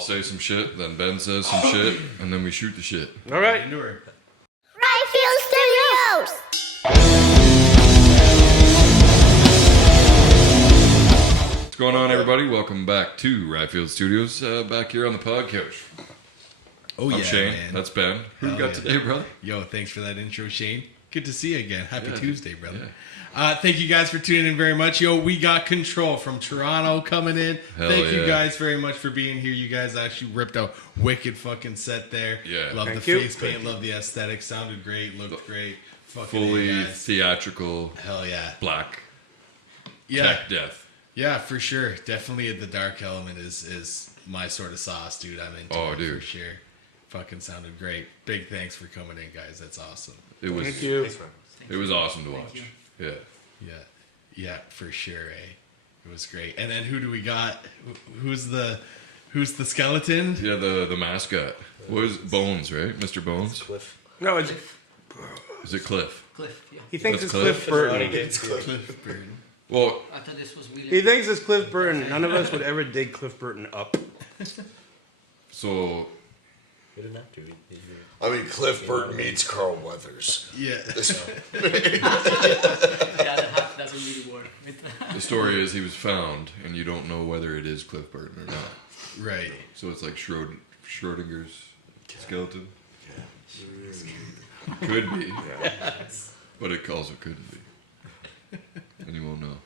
I'll say some shit, then Ben says some shit, and then we shoot the shit. All right. Right Field Studios! What's going on, everybody? Welcome back to Ryfield Studios, back here on the Podcouch. Oh, I'm yeah, Shane. man. That's Ben. Who Hell we got yeah. today, brother? Yo, thanks for that intro, Shane. Good to see you again. Happy Yeah, Tuesday, brother. yeah. Thank you guys for tuning in very much. Yo, we got Control from Toronto coming in. Hell Thank you yeah. guys very much for being here. You guys actually ripped a wicked fucking set there. Yeah. Love Thank the you. face paint, love the aesthetic. Sounded great, looked great. Fucking Fully A, guys. theatrical, Hell yeah. black, Yeah. tech death. Yeah, for sure. Definitely the dark element is my sort of sauce, dude. I'm into Oh, it dude. for sure. Fucking sounded great. Big thanks for coming in, guys. That's awesome. It was. Thank you. It was awesome to watch. Yeah. Yeah, for sure, It was great. And then who do we got? Who's the skeleton? Yeah, the mascot. What is Bones, right? Mr. Bones? Cliff. No, it's, Is it Cliff? Cliff, yeah. he thinks That's it's Cliff Burton. It's Cliff. Cliff Burton. Well, I thought this was He William. thinks it's Cliff Burton. None of us would ever dig Cliff Burton up. so You didn't have to. I mean, Cliff Burton meets Carl Weathers. Yeah. Yeah, the half doesn't really work. the story is he was found, and you don't know whether it is Cliff Burton or not. Right. So it's like Schrodinger's skeleton. Could be, but it also couldn't be, and you won't know.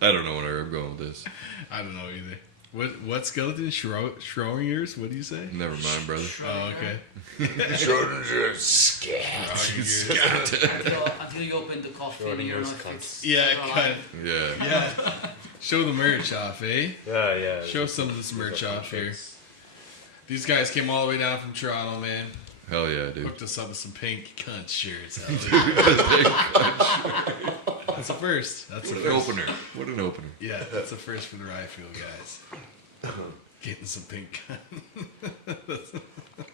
I don't know where I'm going with this. I don't know either. What skeleton? Schrodinger's? What do you say? Never mind, brother. Oh, okay. Schrodinger's scat. Until you open the coffee and you don't know if it's Yeah, alive. kind of. Yeah. Yeah. Show the merch off, eh? Yeah. Show some of this merch off here. These guys came all the way down from Toronto, man. Hell yeah, dude. Hooked us up with some pink cunt shirts. Hell yeah. That's a first. That's a What an first. opener. What an opener. Yeah, that's a first for the Ryfield guys. Getting some pink cunt.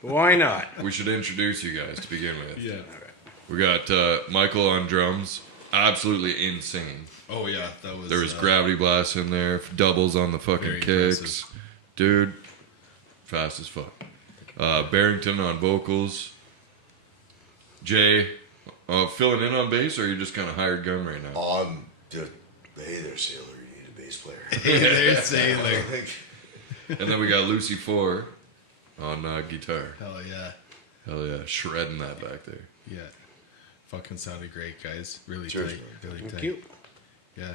Why not? We should introduce you guys to begin with. Yeah. We got Michael on drums. Absolutely insane. Oh yeah, that was. There was gravity blasts in there, doubles on the fucking Very kicks. impressive. Dude, fast as fuck. Barrington on vocals. Jay, filling in on bass, or are you just kind of hired gun right now? Hey there, sailor. You need a bass player. Hey there, sailor. And then we got Lucy 4 on guitar. Hell yeah. Hell yeah, shredding that back there. Yeah. Fucking sounded great, guys. Really Cheers, tight. Really Thank tight. you. Yeah.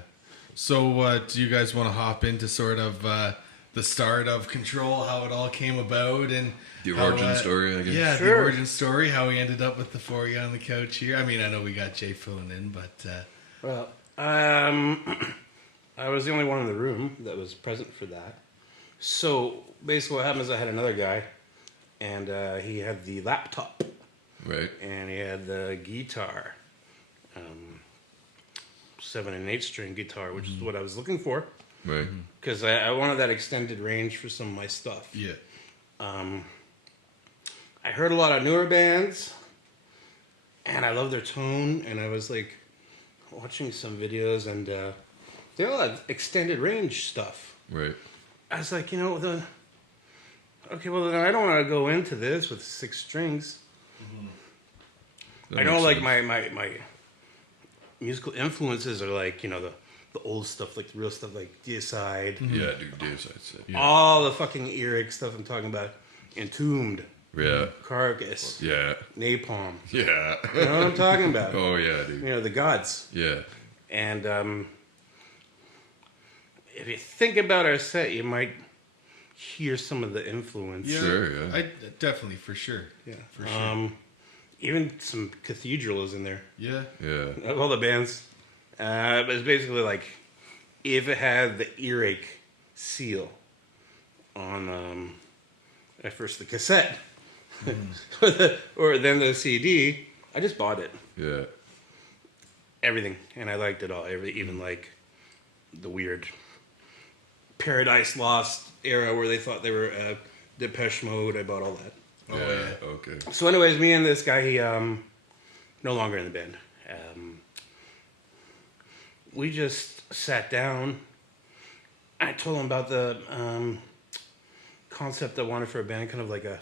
So, do you guys want to hop into sort of the start of Control, how it all came about, and The how, origin story, I guess. Yeah, the Sure. origin story, how we ended up with the four of you on the couch here. I mean, I know we got Jay filling in, but Well, I was the only one in the room that was present for that. So basically, what happened is I had another guy, and he had the laptop, Right? and he had the guitar, 7 and 8 string guitar, which is what I was looking for, Right. because I wanted that extended range for some of my stuff. yeah. I heard a lot of newer bands, and I love their tone, and I was like watching some videos, and they all had extended range stuff. Right. I was like, well, then I don't want to go into this with 6 strings. That I know, makes like, sense. my musical influences are like, the old stuff, like the real stuff, like Deicide, Yeah, dude, Dave's I'd say. all the fucking earache stuff I'm talking about, Entombed, Yeah. Carcass, Yeah. Napalm. Yeah. You know what I'm talking about? Oh, yeah, dude. The gods. Yeah. And if you think about our set, you might hear some of the influence. Yeah. Sure, yeah. I definitely, for sure. Yeah. For sure. Even some Cathedral is in there. Yeah. Yeah. Of all the bands. But it's basically like if it had the earache seal on at first the cassette or then the CD, I just bought it. Yeah. Everything. And I liked it all. Even like the weird Paradise Lost era where they thought they were Depeche Mode. I bought all that. Oh, yeah. yeah. Okay. So anyways, me and this guy, he no longer in the band. We just sat down I told him about the concept I wanted for a band, kind of like a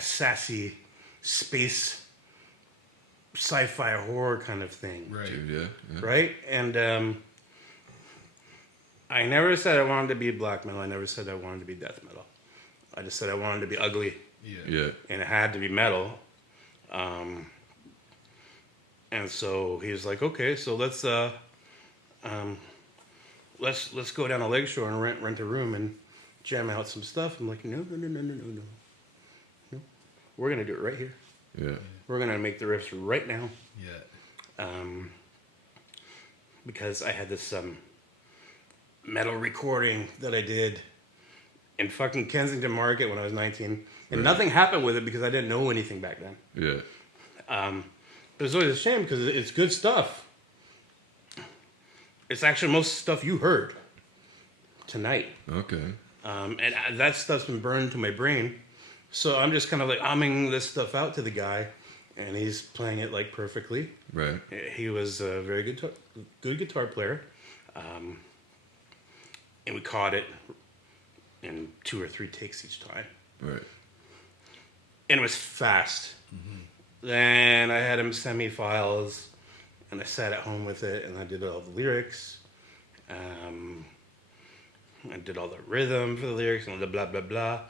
sassy space sci-fi horror kind of thing. Right. Dude, yeah. Right? And I never said I wanted to be black metal. I never said I wanted to be death metal. I just said I wanted to be ugly. Yeah. And it had to be metal. And so he was like, okay, so let's go down to Lakeshore and rent a room and jam out some stuff. I'm like, no. We're gonna do it right here. Yeah. We're gonna make the riffs right now. Yeah. Because I had this metal recording that I did in fucking Kensington Market when I was 19, and nothing happened with it because I didn't know anything back then. Yeah. But it's always a shame because it's good stuff. It's actually most stuff you heard tonight. Okay. And that stuff's been burned to my brain. So I'm just kind of like humming this stuff out to the guy, and he's playing it like perfectly. Right. He was a very good guitar player. And we caught it in 2 or 3 takes each time. Right. And it was fast. Then I had him send me files, and I sat at home with it, and I did all the lyrics. I did all the rhythm for the lyrics and all the blah, blah, blah.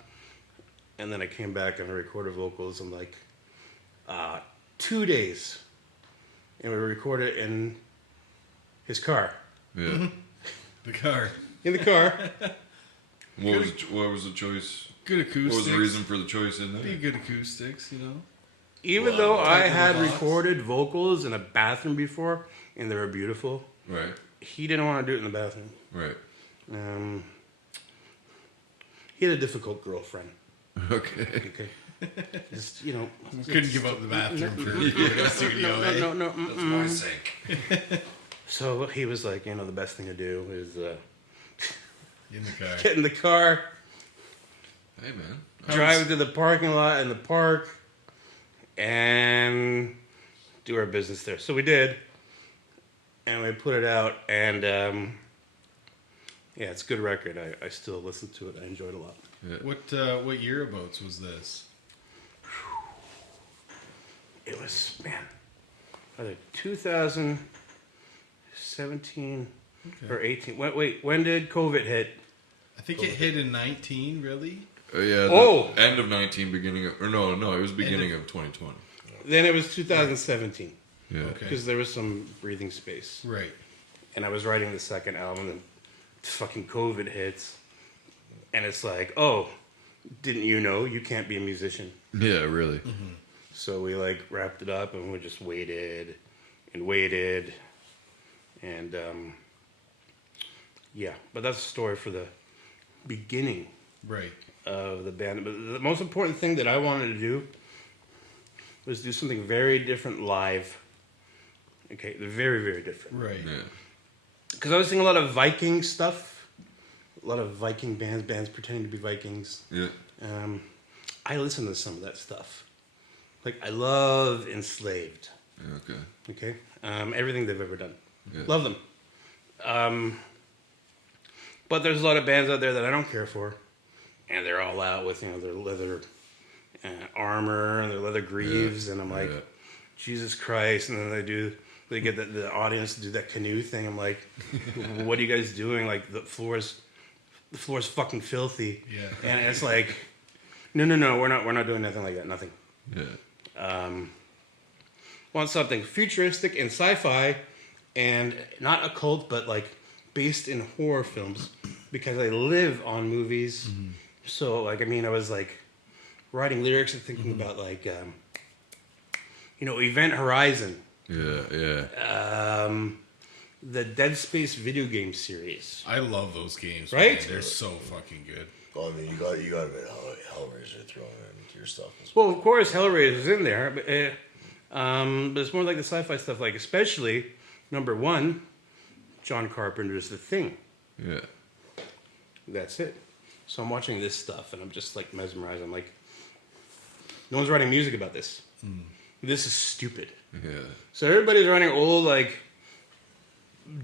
And then I came back and I recorded vocals in like 2 days. And we recorded it in his car. Yeah. The car. In the car. What was the choice? Good acoustics. What was the reason for the choice in Be there? good acoustics, you know. Even though I Type of had box. recorded vocals in a bathroom before, and they were beautiful, Right. he didn't want to do it in the bathroom. Right. He had a difficult girlfriend. Okay. Okay. Just, you know. Couldn't give up the bathroom for a studio. eh? No. That's my sink. So he was like, the best thing to do is In the car. get in the car, Hey, man. drive to the parking lot in the park, and do our business there. So we did, and we put it out, and yeah, it's a good record. I still listen to it. I enjoyed it a lot. Yeah. What year abouts was this? It was, man, either 2017 or 18. Wait, when did COVID hit? I think it hit in 19, really? Yeah. Oh! End of 19, beginning of... Or no, it was beginning of 2020. Then it was 2017 Yeah. Okay. because there was some breathing space. Right. And I was writing the second album, and fucking COVID hits, and it's like, oh, didn't you know you can't be a musician? Yeah, really. So we like wrapped it up, and we just waited, and yeah. But that's a story for the beginning Right. of the band. But the most important thing that I wanted to do was do something very different live. Okay, very, very different. Right. Yeah. Because I was seeing a lot of Viking stuff, a lot of Viking bands pretending to be Vikings. Yeah. I listen to some of that stuff. Like, I love Enslaved. Yeah, okay. Okay? Everything they've ever done. Yeah. Love them. But there's a lot of bands out there that I don't care for. And they're all out with, their leather armor and their leather greaves. And I'm like, Yeah. Jesus Christ. And then they get the audience to do that canoe thing. I'm like, what are you guys doing? Like, the floor's fucking filthy. Yeah. And it's like, no, we're not doing nothing like that. Nothing. Yeah. Want something futuristic and sci-fi, and not occult, but like based in horror films, because I live on movies. So like, I was like writing lyrics and thinking about like, Event Horizon, Yeah. the Dead Space video game series. I love those games. Right? Man. They're so fucking good. Well, I mean, you got a bit of Hellraiser thrown into your stuff as Well, of course, Hellraiser's in there, but it's more like the sci-fi stuff, like especially number 1, John Carpenter's The Thing. Yeah. That's it. So I'm watching this stuff, and I'm just like mesmerized. I'm like, no one's writing music about this. This is stupid. Yeah. So everybody's writing old, like,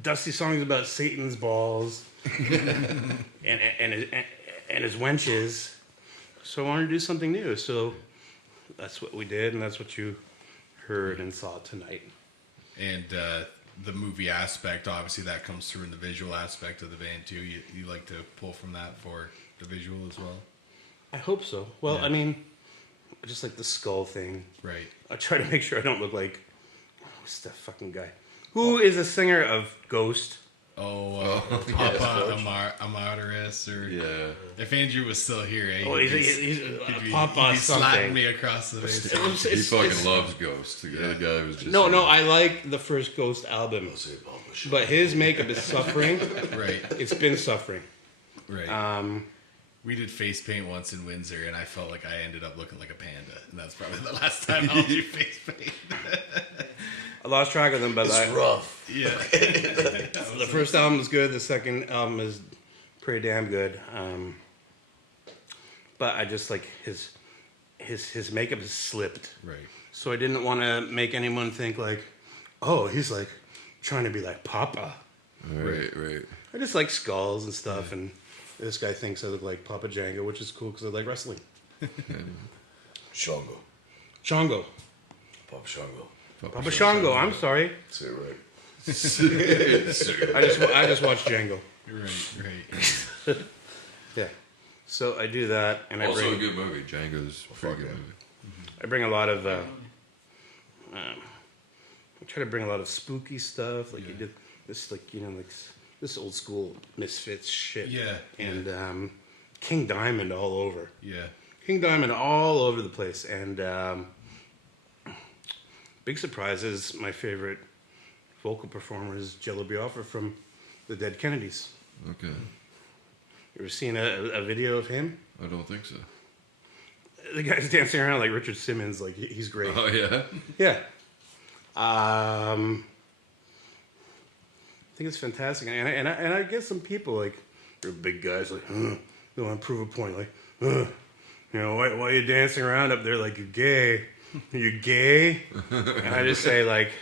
dusty songs about Satan's balls and his wenches. So I wanted to do something new. So that's what we did, and that's what you heard and saw tonight. And the movie aspect, obviously, that comes through in the visual aspect of the band too. You like to pull from that for the visual as well. I hope so. Well, Yeah. I mean, I just like the skull thing. Right. I try to make sure I don't look like who's that fucking guy? Who is a singer of Ghost? Papa Amadeus, or Yeah. if Andrew was still here, Oh, he'd he's be Papa slapping something. me across the face. He fucking loves Ghost. The guy was just No, I like the first Ghost album, but his makeup is suffering. Right, It's been suffering. right. We did face paint once in Windsor, and I felt like I ended up looking like a panda, and that's probably the last time I'll do face paint. I lost track of them, but It's rough. Yeah. the first album is good. The second album is pretty damn good. But I just like his makeup is slipped. Right. So I didn't want to make anyone think like, oh, he's like trying to be like Papa. Right. I just like skulls and stuff, and this guy thinks I look like Papa Django, which is cool because I like wrestling. Shango. Shango. Papa Shango. Papa Shango, I'm sorry. Say it right. I just watched Django. Right. Yeah. So I do that, and Also I a bring good movie. Django's a pretty good movie. I bring a lot of I try to bring a lot of spooky stuff, like you did this, like like this old school Misfits shit. Yeah. And King Diamond all over. Yeah. King Diamond all over the place, and big surprise is my favorite vocal performer is Jello Biafra from the Dead Kennedys. Okay. You ever seen a video of him? I don't think so. The guy's dancing around like Richard Simmons, like he's great. Oh, yeah? Yeah. I think it's fantastic, and I get some people like they're big guys like they want to prove a point, like why are you dancing around up there like you're gay? You gay? And I just say like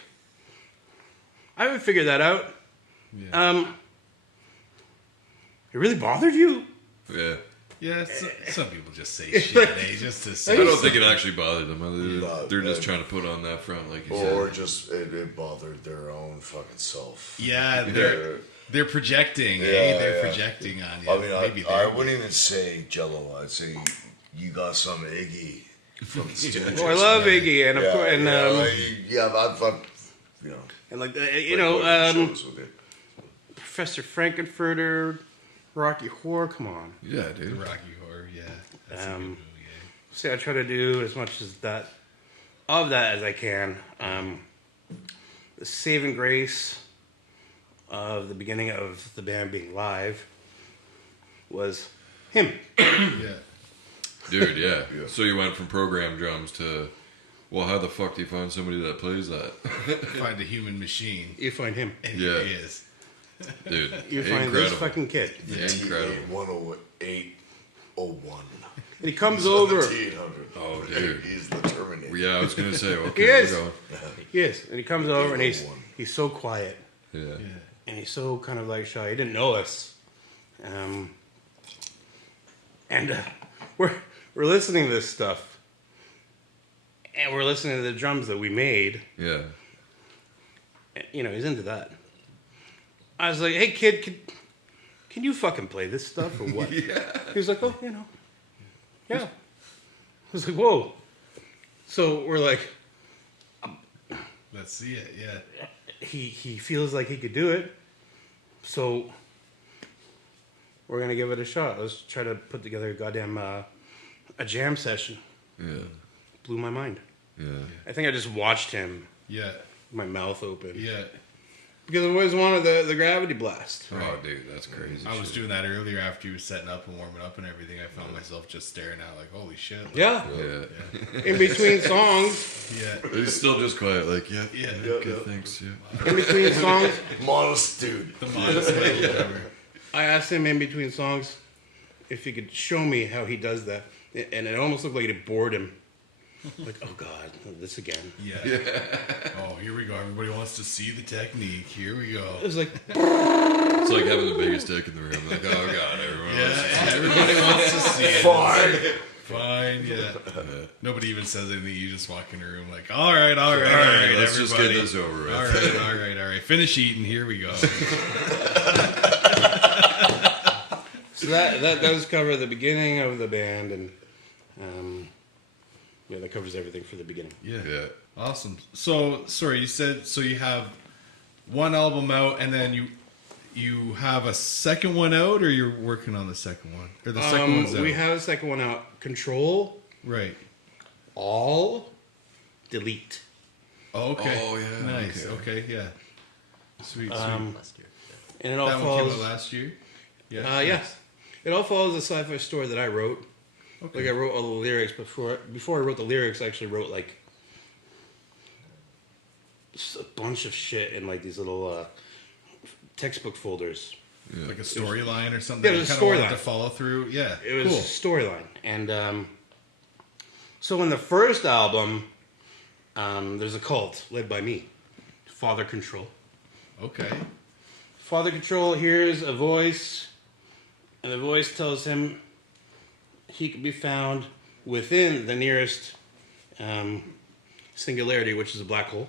I haven't figured that out. Yeah. It really bothered you? Yeah. Yeah. Some people just say shit, just to say. I don't think it actually bothered them. They're just trying to put on that front, like you Or said. just it bothered their own fucking self. Yeah, they're projecting. Yeah, They're yeah. projecting on you. I mean, Maybe I they're- wouldn't even say Jello. I'd say you got some Iggy from the Stooges. Oh, I love Iggy, and of course, and I've and like shows with it. Professor Frankenfurter, Rocky Horror. Come on. Yeah, dude. Rocky Horror. Yeah. That's a good movie. See, I try to do as much as that as I can. The saving grace of the beginning of the band being live was him. Yeah. Dude, yeah. So you went from program drums to, well, how the fuck do you find somebody that plays that? Find a human machine. You find him. And Yeah. he is. Dude, You find this fucking kid. Yeah, incredible. 10801. And he comes over. 1700. Oh, dude. He's the Terminator. Yeah, I was going to say, okay, He is. we're going. Yes, and he comes over and he's so quiet. Yeah. Yeah. And he's so kind of like shy. He didn't know us. And we're listening to this stuff. And we're listening to the drums that we made. Yeah. And, he's into that. I was like, hey, kid, can you fucking play this stuff or what? Yeah. He was like, oh, yeah. I was like, whoa. So we're like, Let's see it. Yeah. he feels like he could do it. So we're going to give it a shot. Let's try to put together a goddamn a jam session. Yeah. Blew my mind. Yeah. I think I just watched him, Yeah. my mouth open. Yeah. Because I always wanted the gravity blast. Oh, dude, that's crazy. I was shit. doing that earlier after you were setting up and warming up and everything. I found myself just staring out like, holy shit. Like, Yeah. Yeah. In between songs. Yeah. He's still just quiet, like, yeah. Yeah. Good, thanks, yeah. In between songs. Modest dude. The modest level, whatever. I asked him in between songs if he could show me how he does that. And it almost looked like it bored him. Like, oh God, this again. Yeah. Oh, here we go. Everybody wants to see the technique. Here we go. It was like, It's like having the biggest dick in the room. Like, oh god, everyone wants to see it. Everybody wants to see it. Fine. Fine, yeah. Nobody even says anything. You just walk in the room like, all right, Let's just get everybody. this over with. All right. Finish eating. Here we go. So that does cover the beginning of the band, and that covers everything for the beginning. Yeah. Yeah. Awesome. So, sorry, you said so you have one album out, and then you have a second one out, or you're working on the second one, or the second one's out? We have a second one out. Control, Right. all, delete. Oh, okay. Oh, yeah, Nice. Okay. Yeah. Sweet. And it all that one came follows. out last year. Yeah. Yes, it all follows a sci-fi story that I wrote. Okay. Like I wrote all the lyrics before I wrote the lyrics. I actually wrote like just a bunch of shit in like these little textbook folders. Like a storyline or something. Yeah, it that was you a kinda wanted storyline. to follow through. Yeah. It was cool. a storyline, and so in the first album, there's a cult led by me, Father Control. Okay. Father Control hears a voice, and the voice tells him he can be found within the nearest singularity, which is a black hole.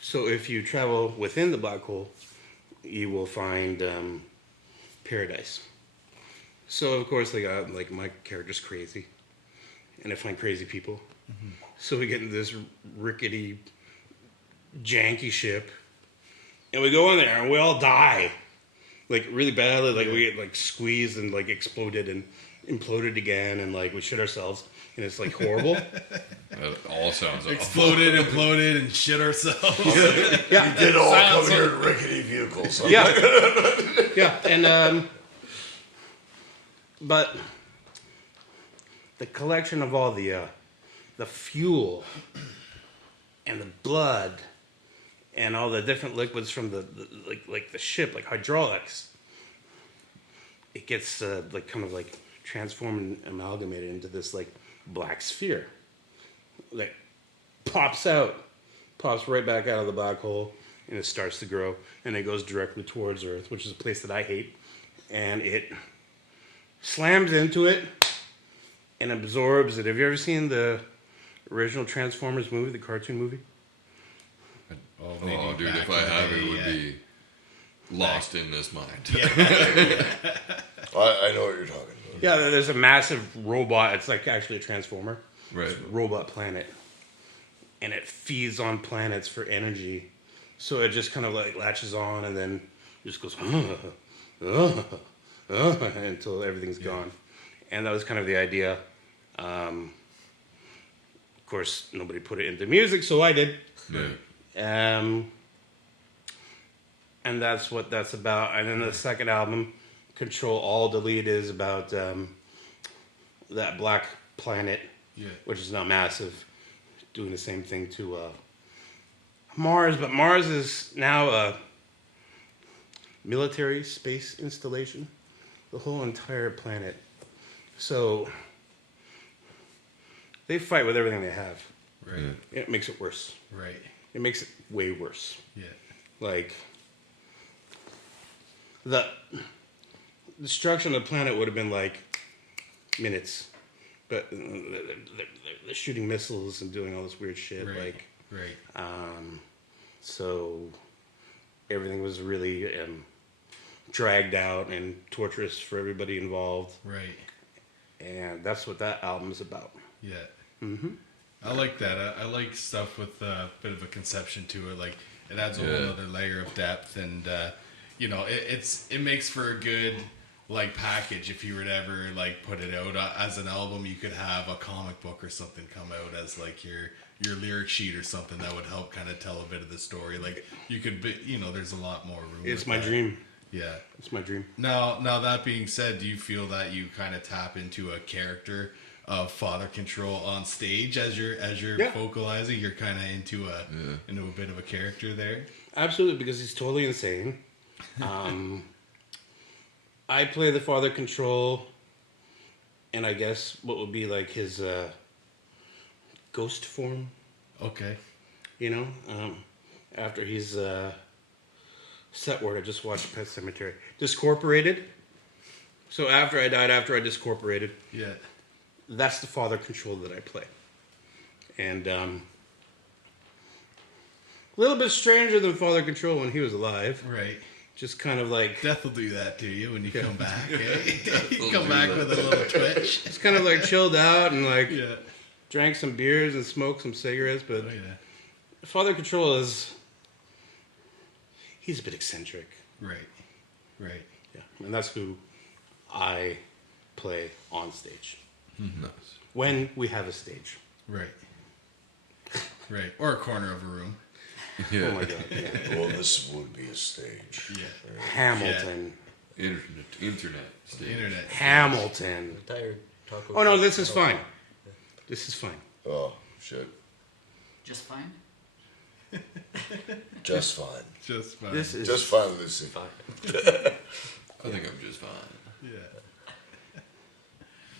So if you travel within the black hole, you will find paradise. So of course, like my character's crazy, and I find crazy people. Mm-hmm. So we get into this rickety, janky ship, and we go in there, and we all die, like really badly. Like we get like squeezed and like exploded and imploded again, and like we shit ourselves, and it's like horrible. That all sounds awful. Exploded, imploded, and shit ourselves. Yeah, We did all come here in rickety vehicles. Huh? yeah, yeah, and but the collection of all the fuel and the blood and all the different liquids from the like the ship, like hydraulics, it gets like kind of like transformed and amalgamated into this like black sphere that pops right back out of the black hole, and it starts to grow, and it goes directly towards Earth, which is a place that I hate, and it slams into it and absorbs it. Have you ever seen the original Transformers movie, the cartoon movie? Oh, dude, back if I in the have day, it, would yeah. be lost in this mind. I know what you're talking about. Yeah, there's a massive robot. It's like actually a transformer. Right. It's a robot planet, and it feeds on planets for energy. So it just kind of like latches on, and then just goes until everything's gone. And that was kind of the idea. Of course, nobody put it into music, so I did. Yeah. And that's what that's about. And then the second album, Control All Delete, is about that black planet, which is now massive, doing the same thing to Mars. But Mars is now a military space installation, the whole entire planet. So they fight with everything they have. Right. It makes it worse. Right. It makes it way worse. Yeah. Like, the destruction of the planet would have been like minutes, but they're shooting missiles and doing all this weird shit. Right. Like, Right. so everything was really dragged out and torturous for everybody involved. Right. And that's what that album is about. Yeah. Mm-hmm. I like that. I like stuff with a bit of a conception to it. Like it adds a whole other layer of depth, and it makes for a good like package. If you were to ever like put it out as an album, you could have a comic book or something come out as like your lyric sheet or something that would help kind of tell a bit of the story. Like you could be, there's a lot more room. It's with my that. dream. Yeah. It's my dream. Now that being said, do you feel that you kind of tap into a character of Father Control on stage as you're vocalizing? You're kind of into a bit of a character there. Absolutely, because he's totally insane. I play the Father Control, and I guess what would be like his ghost form. Okay. After he's set word. I just watched Pet Cemetery. Discorporated. So after I died, after I discorporated, Yeah. that's the Father Control that I play. And a little bit stranger than Father Control when he was alive. Right. Just kind of like, Death will do that to you when you come back. Eh? will You come do back that. with a little twitch. just kind of like chilled out and like Yeah. drank some beers and smoked some cigarettes. But Oh yeah. Father Control he's a bit eccentric. Right. Right. Yeah. And that's who I play on stage. Nice. When we have a stage. Right. Right. Or a corner of a room. Yeah. Oh my God. Yeah. Well, this would be a stage. Yeah. Hamilton. Internet stage. Internet. Hamilton. Entire taco. Oh no, this is fine. This is fine. Oh, shit. Just fine. Just fine. Just fine. This is Just fine with this thing. Fine. I think I'm just fine.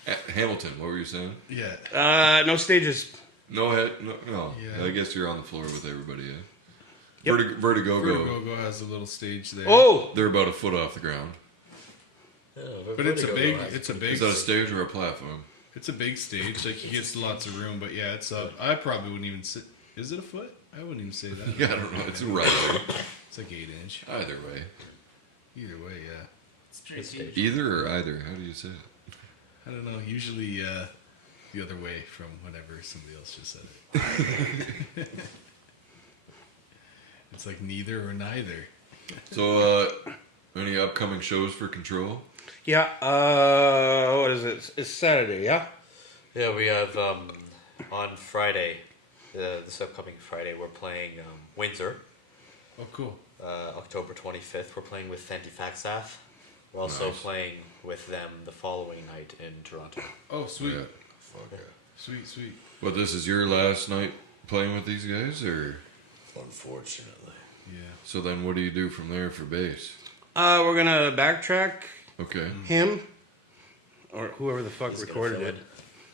Yeah. Hamilton, what were you saying? Yeah. no stages. No head. No. Yeah. I guess you're on the floor with everybody. Yeah. Yep. Vertigo go. Vertigo has a little stage there. Oh, They're about a foot off the ground. Yeah, But it's a Vertigo big. has- It's a big. Is that a stage or a platform? It's a big stage. Like he gets lots of room. But yeah, it's up. I probably wouldn't even sit. Is it a foot? I wouldn't even say that. Yeah, I don't know. It's right there. It's like 8 inch. Either way. Either way, yeah. Straight It's stage. Either or either. How do you say it? I don't know. Usually the other way from whatever somebody else just said it. It's like neither or neither. So, any upcoming shows for Control? yeah. What is it? It's Saturday. Yeah. Yeah, we have on Friday, this upcoming Friday, we're playing Windsor. Oh, cool. October 25th, we're playing with Anti-Faxath. We're also Nice. playing with them the following night in Toronto. Oh, sweet. Yeah. Fuck yeah. Sweet, sweet. But this is your last night playing with these guys, or Unfortunately. Yeah. so? Then what do you do from there for bass? We're gonna backtrack Okay. him or whoever the fuck He's gonna recorded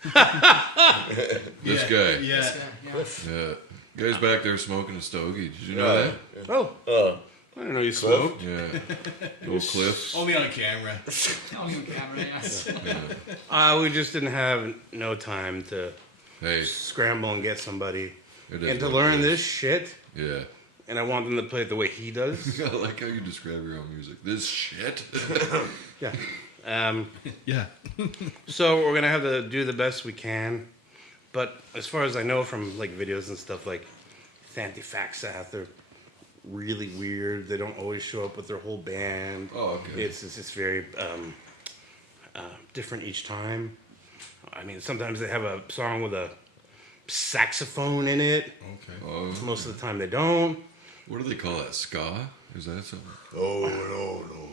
fill it. This Yeah, guy. Yeah. This guy, yeah. Yeah. Guy's back there smoking a stogie. Did you know that? Oh, I didn't know you smoked. Yeah. Old Cliff. Only on camera. On your camera, yes. We just didn't have no time to Hey, scramble and get somebody it is and to what learn it is. this shit. Yeah. And I want them to play it the way he does. I like how you describe your own music. This shit. Yeah. Yeah. So we're gonna have to do the best we can. But as far as I know from like videos and stuff, like Anti-Faxath, they're really weird. They don't always show up with their whole band. Oh, okay. It's very different each time. I mean, sometimes they have a song with a saxophone in it. Okay. Oh, Most of the time they don't. what do they call that? Ska? Is that something? Oh, no.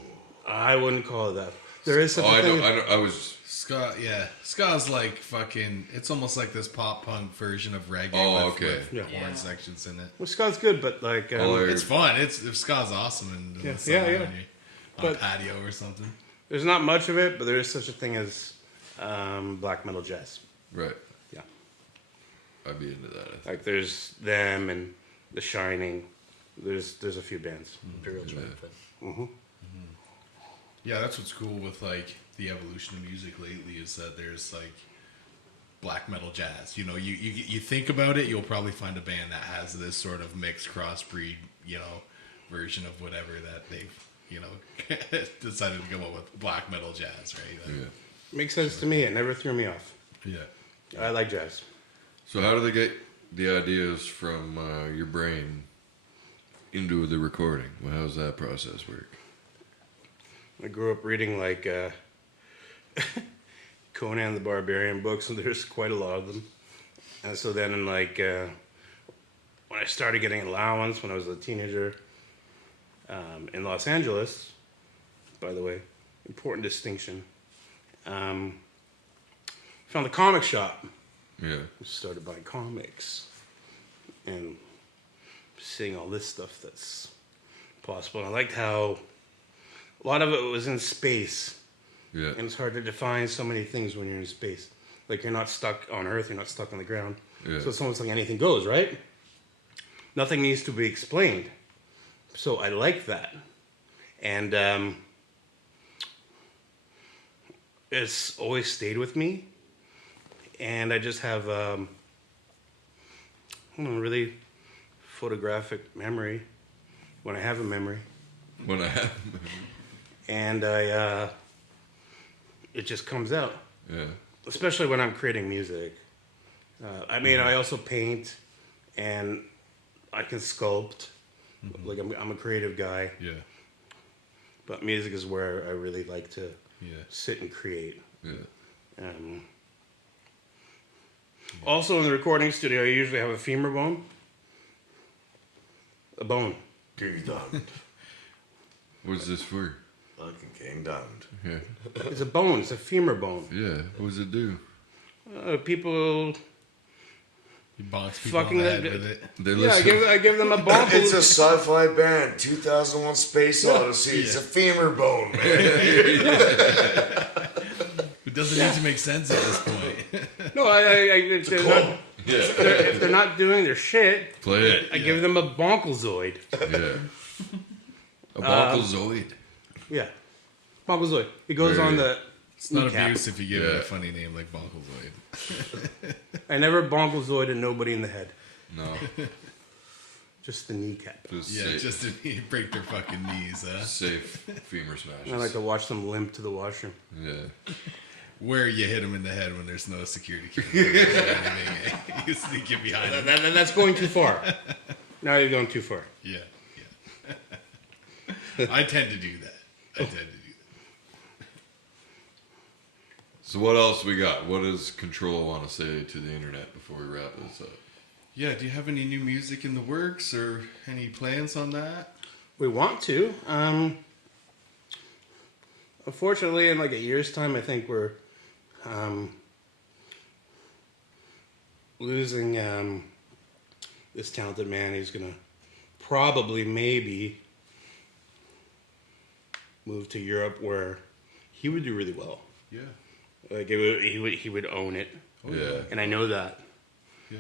I wouldn't call it that. There is such Oh, a I thing. know. I was. Ska, yeah. Ska's like fucking. It's almost like this pop punk version of reggae. Oh, with, okay. With Yeah. horn Yeah. sections in it. Well, Scott's good, but like, Oh, It's fun. It's if Ska's awesome and Yeah, it's yeah, on, yeah. on a But- patio or something. there's not much of it. But there is such a thing as black metal jazz. Right. Yeah, I'd be into that. I think. like there's them and The Shining. There's a few bands. Imperial Yeah. Triumphant. Yeah, that's what's cool with like the evolution of music lately is that there's like black metal jazz. You know, you think about it, you'll probably find a band that has this sort of mixed crossbreed, you know, version of whatever that they've, you know, decided to come up with black metal jazz, right? Like, Yeah. Makes sense to me. It never threw me off. yeah. I like jazz. So how do they get the ideas from your brain into the recording? Well, how does that process work? I grew up reading like Conan the Barbarian books, and there's quite a lot of them. And so then, like, when I started getting allowance when I was a teenager in Los Angeles, by the way, important distinction, found the comic shop. Yeah. Started buying comics and seeing all this stuff that's possible. And I liked how a lot of it was in space. Yeah. And it's hard to define so many things when you're in space. Like, you're not stuck on Earth, you're not stuck on the ground. Yeah. So it's almost like anything goes, right? Nothing needs to be explained. So I like that. And it's always stayed with me. And I just have really photographic memory when I have a memory. And it just comes out. Yeah. Especially when I'm creating music. I also paint, and I can sculpt. Like I'm a creative guy. Yeah. But music is where I really like to sit and create. Yeah. Also in the recording studio, I usually have a femur bone. A bone. Getting damned. What's this for? Fucking getting damned. Yeah. It's a bone. It's a femur bone. Yeah. What does it do? People. You box people Fucking on the head that- with it. They Yeah, listen. I give them a bone. It's a sci-fi band, 2001 Space Odyssey. It's a femur bone, man. It doesn't need to make sense at this point. No, if they're not, Yeah. if they're not doing their shit, Play it. I give them a bonkelzoid. Yeah. A bonkelzoid. Yeah, bonkelzoid. It goes on the. It's not kneecap. abuse if you give it Yeah. a funny name like Bonkelzoid. I never bonkelzoid and nobody in the head. No. Just the kneecap. Just Yeah, safe, just to break their fucking knees, huh? safe femur smashes. I like to watch them limp to the washroom. Yeah. Where you hit them in the head when there's no security camera. You sneak it behind them. That's going too far. Now you're going too far. Yeah, yeah. I tend to do that. So what else we got? What does Control want to say to the internet before we wrap this up? Yeah, do you have any new music in the works or any plans on that? We want to. Unfortunately, in like a year's time, I think we're losing this talented man. He's gonna probably, maybe, move to Europe where he would do really well. Yeah. Like he would own it, Yeah. and I know that. Yeah.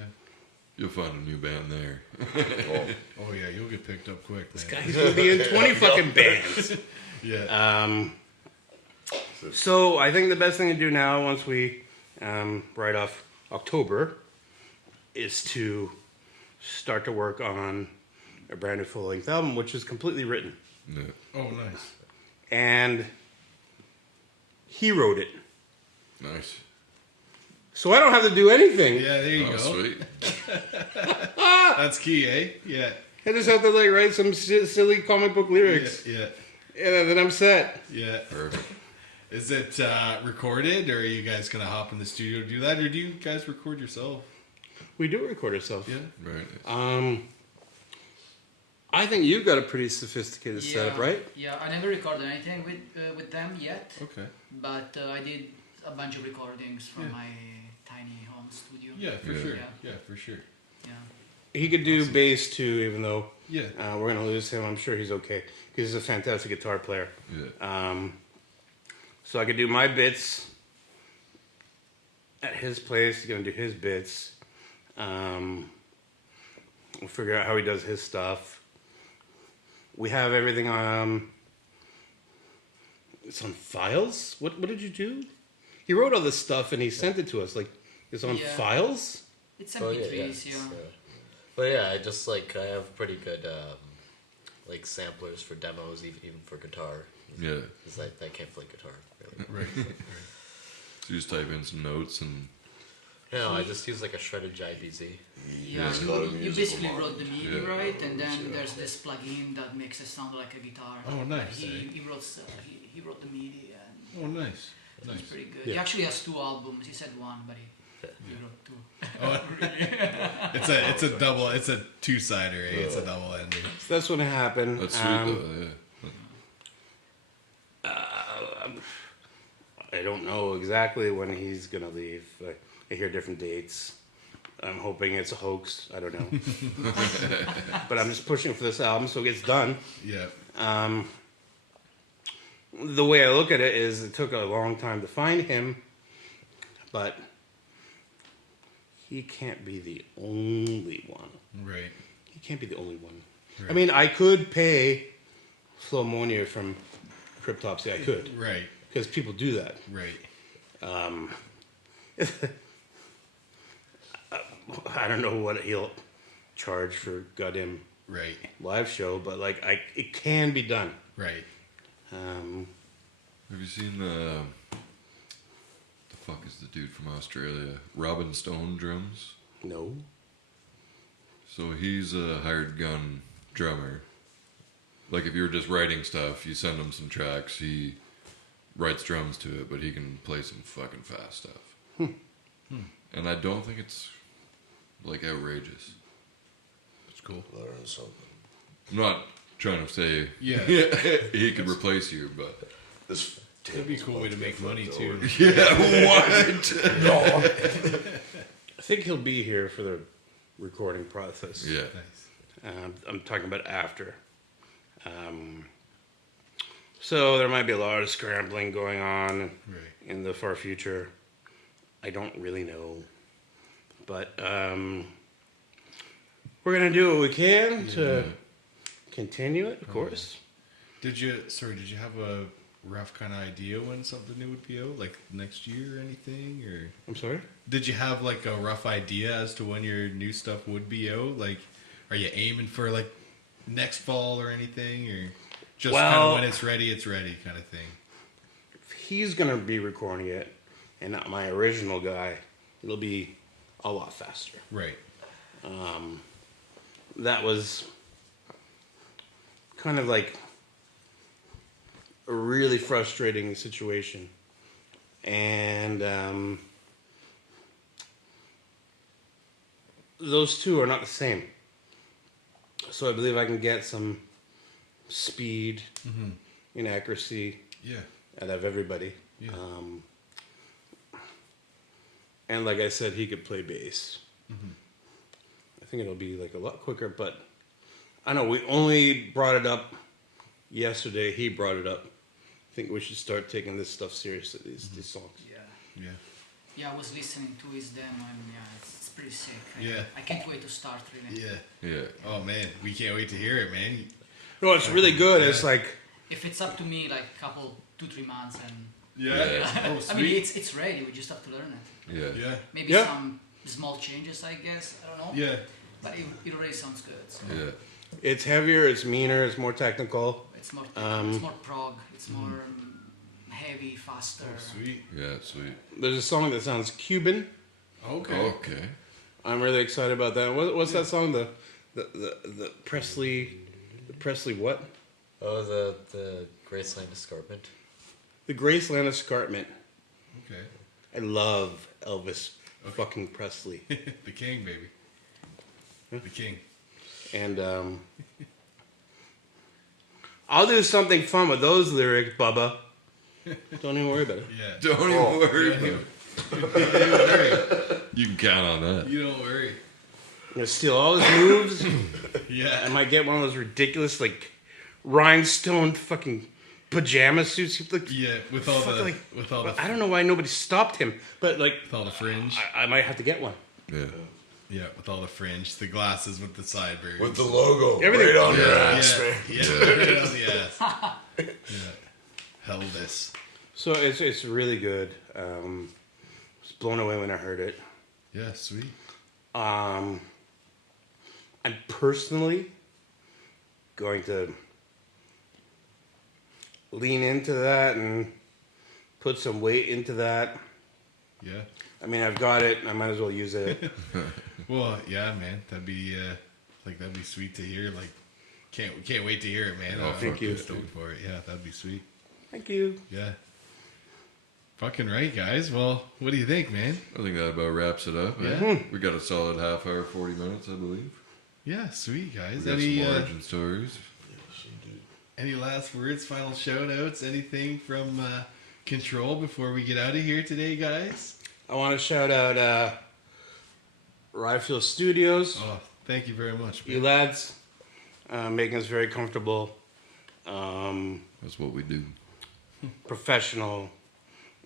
You'll find a new band there. Oh yeah, you'll get picked up quick, man. He's gonna be in 20 fucking bands. Yeah. So I think the best thing to do now, once we write off October, is to start to work on a brand new full-length album, which is completely written. Yeah. Oh, nice. And he wrote it. Nice. So I don't have to do anything. Yeah, there you Oh, go. sweet. That's key, eh? Yeah. I just have to like write some silly comic book lyrics. Yeah. And then I'm set. Yeah. Perfect. Is it recorded, or are you guys gonna hop in the studio to do that, or do you guys record yourself? We do record ourselves. Yeah. Very nice. I think you've got a pretty sophisticated setup, right? Yeah, I never recorded anything with them yet, Okay. but I did a bunch of recordings from my tiny home studio. Yeah, for Yeah. sure. Yeah. Yeah, for sure. Yeah. He could do bass too, even though Yeah. we're gonna lose him. I'm sure he's okay because he's a fantastic guitar player. Yeah. So I could do my bits at his place. He's gonna do his bits. We'll figure out how he does his stuff. We have everything on. It's on files. What did you do? He wrote all this stuff and he sent it to us. Like it's on Yeah. files. It's Oh, MP3s, yeah. But yeah, I just like I have pretty good like samplers for demos, even for guitar. Yeah. Because I can't play guitar really. Right. So you just type in some notes and No, I just use like a shredded JBZ. Yeah, He's got a you musical basically mind. wrote the MIDI, Yeah. right? And then there's this plugin that makes it sound like a guitar. Oh, nice, He, eh? he wrote he wrote the MIDI, and Oh, nice. it was Nice. pretty good. Yeah. He actually has 2 albums. He said 1, but he wrote 2. It's a double. It's a two-sider. Eh? It's a double ender. So that's what happened. that's sweet though. Yeah. I don't know exactly when he's gonna leave. I hear different dates. I'm hoping it's a hoax. I don't know. But I'm just pushing for this album so it gets done. Yeah. The way I look at it is it took a long time to find him, but he can't be the only one. Right. He can't be the only one. Right. I mean, I could pay Flowmonia from Cryptopsy, I could. Right. Because people do that. Right. I don't know what he'll charge for goddamn Right. live show, but like it can be done. Right. Have you seen the fuck is the dude from Australia? Robin Stone drums. No. So he's a hired gun drummer. Like if you're just writing stuff, you send him some tracks. He writes drums to it, but he can play some fucking fast stuff. And I don't think it's like outrageous. It's cool. Learn something. I'm not trying to say Yeah. he could replace you, but This That'd be a cool way to make money too. yeah, what? No. I think he'll be here for the recording process. Yeah, Nice. I'm talking about after. So there might be a lot of scrambling going on Right. in the far future. I don't really know. But we're going to do what we can to continue it, of course. Did you have a rough kind of idea when something new would be out, like next year or anything, or I'm sorry? did you have like a rough idea as to when your new stuff would be out? Like, are you aiming for like next fall or anything, or just kind Well- of when it's ready kind of thing? If he's going to be recording it and not my original guy, it'll be a lot faster. Right. That was kind of like a really frustrating situation. And those two are not the same. So I believe I can get some speed and accuracy Yeah. out of everybody. Yeah. And like I said, he could play bass. I think it'll be like a lot quicker, but I know we only brought it up yesterday. He brought it up. I think we should start taking this stuff seriously, these songs. Yeah. Yeah. Yeah, I was listening to his demo and yeah, it's pretty sick. Yeah. I can't wait to start really. Yeah. yeah. Oh man, we can't wait to hear it, man. No, it's really good. Yeah. It's like, If it's up to me, like a couple, 2-3 months, and Yeah. Oh, I mean, sweet. it's ready. We just have to learn it. Yeah. Yeah. Maybe Yeah. some small changes, I guess. I don't know. Yeah. But it already sounds good. So Yeah. it's heavier, it's meaner, it's more technical. it's more Um, it's more prog. It's more heavy, faster. Oh, sweet. Yeah, sweet. There's a song that sounds Cuban. Okay. Okay. I'm really excited about that. What's that song? The Presley what? Oh, the Graceland Escarpment. The Graceland Escarpment. Okay. I love Elvis fucking Presley. The king, baby. The king. And I'll do something fun with those lyrics, Bubba. Don't even worry about it. Yeah. Don't even worry Yeah. about it. You don't worry. You can count on that. You don't worry. I'm gonna steal all his moves. I Yeah. might get one of those ridiculous like rhinestone fucking pajama suits. Like, Yeah. With all fuck, the like, with all the I don't know why nobody stopped him, but like with all the fringe. I might have to get one. Yeah. Yeah. With all the fringe, the glasses with the sideburns. With the logo Everything- right on your Yeah. ass, yeah. man. Yeah. Right on the ass. Yeah. Elvis. So it's really good. I was blown away when I heard it. Yeah. Sweet. I'm personally going to lean into that and put some weight into that. Yeah. I mean, I've got it. I might as well use it. Well, yeah, man. That'd be that'd be sweet to hear. Like, can't wait to hear it, man. Oh, thank you. Stoked for it. Yeah, that'd be sweet. Thank you. Yeah. Fucking right, guys. Well, what do you think, man? I think that about wraps it up. Yeah. Eh? We got a solid half hour, 40 minutes, I believe. Yeah, sweet, guys. We got Any some origin stories. any last words, final shout outs, anything from Cntrl before we get out of here today, guys? I want to shout out Ryefield Studios. Oh, thank you very much, You man. lads, making us very comfortable. That's what we do. Professional.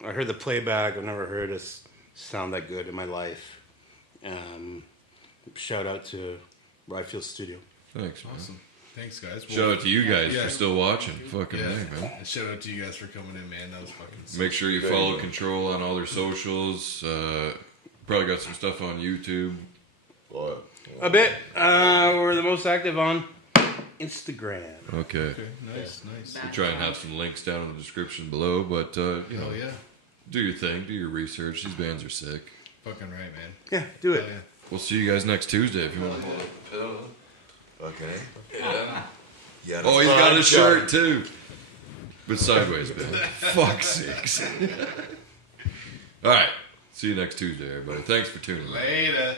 I heard the playback. I've never heard us sound that good in my life. Shout out to Ryefield Studio. Thanks, man. Awesome. Thanks, guys. Shout out to you guys Yeah. for still watching. Fucking Yeah. thing, man. And shout out to you guys for coming in, man. That was fucking sick. Make sure you follow Cntrl on all their socials. Probably got some stuff on YouTube. What? A bit. We're the most active on Instagram. Okay. Okay, nice. We'll try and have some links down in the description below, but you know, Hell yeah. do your thing, do your research. These bands are sick. Fucking right, man. Yeah, do it. Hell yeah. We'll see you guys next Tuesday if you want. Okay. Yeah. Yeah. Oh, he's got a shirt too, but sideways, man. Fuck's sakes. All right. See you next Tuesday, everybody. Thanks for tuning in. Later.